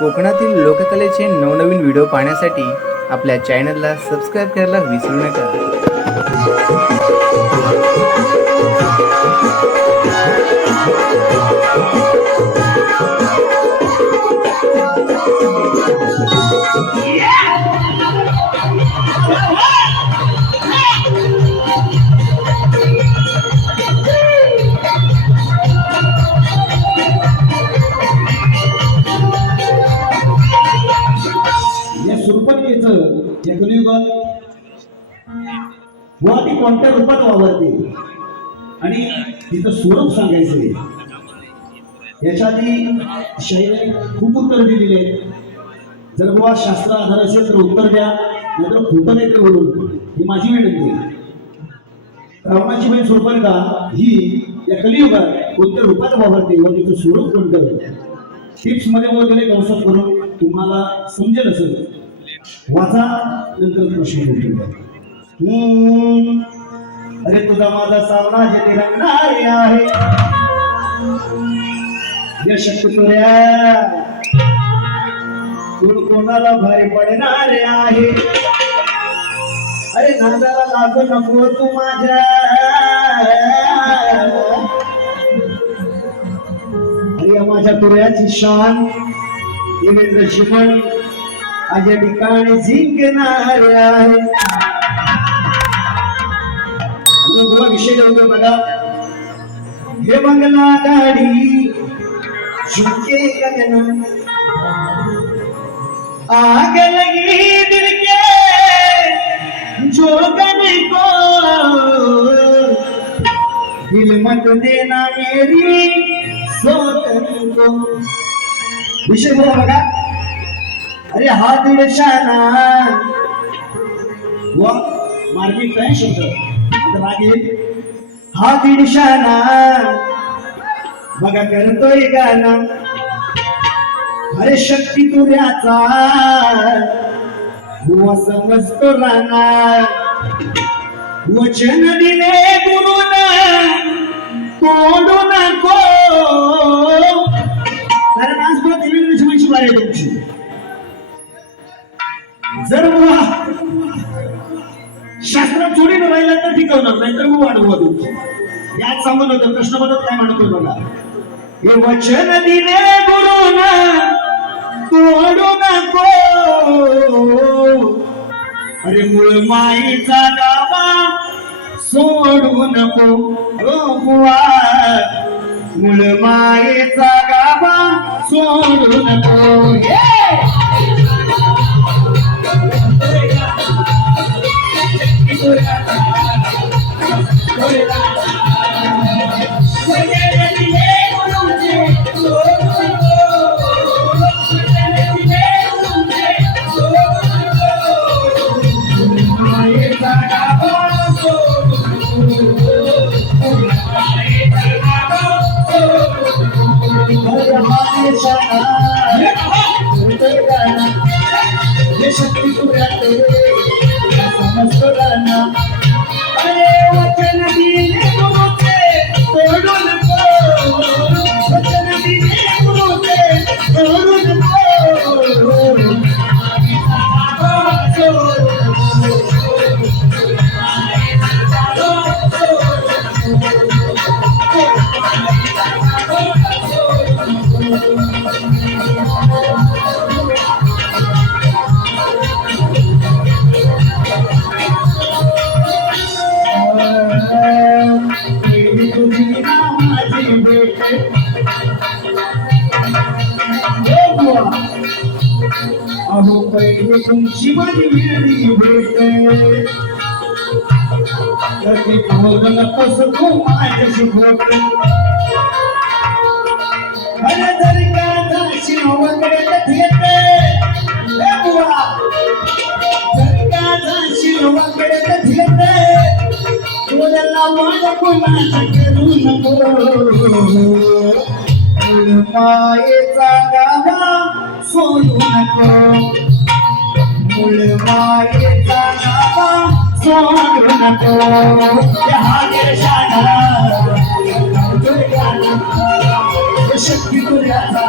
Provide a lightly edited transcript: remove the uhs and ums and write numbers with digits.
कोकणातील लोककलेचे नवनवीन व्हिडिओ पाहण्यासाठी आपल्या चॅनलला सबस्क्राईब करायला विसरू नका. या कलियुगात वा ती कोणत्या रूपात वावरते आणि तिचं स्वरूप सांगायचंय. याच्या आधी शाहीने खूप उत्तर दिलेली आहेत. जर बुवा शास्त्र आधार असेल तर उत्तर द्या, नाहीतर खोटं नाही तर बोलून, ही माझी विनंती आहे. रावणाची बहीण शूर्पणखा ही या कलियुगात कोणत्या रूपात वावरते व तिचं स्वरूप कोणतं, टिप्स मध्ये वगैरे कंसात करून तुम्हाला समजेल असेल. वाचा, नंतर प्रश्न उठूया. अरे तुझा माझा सावना जे रंगणारे आहे, या शक्ती तुऱ्या कोण कोणाला भारी पडणारे आहे. अरे नादाला लागू नको तू माझ्या, अरे माझ्या तुऱ्याची शान देवेंद्र शिमण माझ्या ठिकाणी जिंकणार आहे. विषय होतो बघा, हे बंगला गाडी झुके गगन, आग लगी दिल के जोगने को, दिल मत देना मेरी सोतन को. विषय हो बघा. अरे हा दिडशाना व मार्मिक काय शब्द मागे, हा दिडशाना बघा करतोय गाना. अरे शक्ती तुऱ्याचा हुआ समजतो राणा, वचन दिले गुरुन तोडू नको. कारण आज बघा देवेंद्र शिवाची बारी आहे तुमची. जर शास्त्रात चोरी राहिला तर टिकवणार नाही तर वाढवा तुमची. यात सांगून होतं प्रश्नपत्रात काय म्हणतोय बघा, हे वचन दिले गुरुन तोडू नको. अरे मूळ माईचा गावा सोडू नको. बुवा मूळ माईचा गावा सोडू नको. शक्ती तुझ्याकडे समजतो ना. अरे वचन दिले गुरुचे तोडू नको, वचन दिले गुरुचे तोडू नको. अहो पहिले तुमची माझी वेळी भेट, कधी बोल नकोस तू माझ्याशी बोट. अरे जर का जाशील वगैरे घेते बुवा, जर का जाशील वगैरे घेते, तुला वाढ कोणाचा करू नको. मायेचा गावा सोडू नको, मूळ मायेचा गावा सोडू नको. हा देशाला शक्ती तुझ्याचा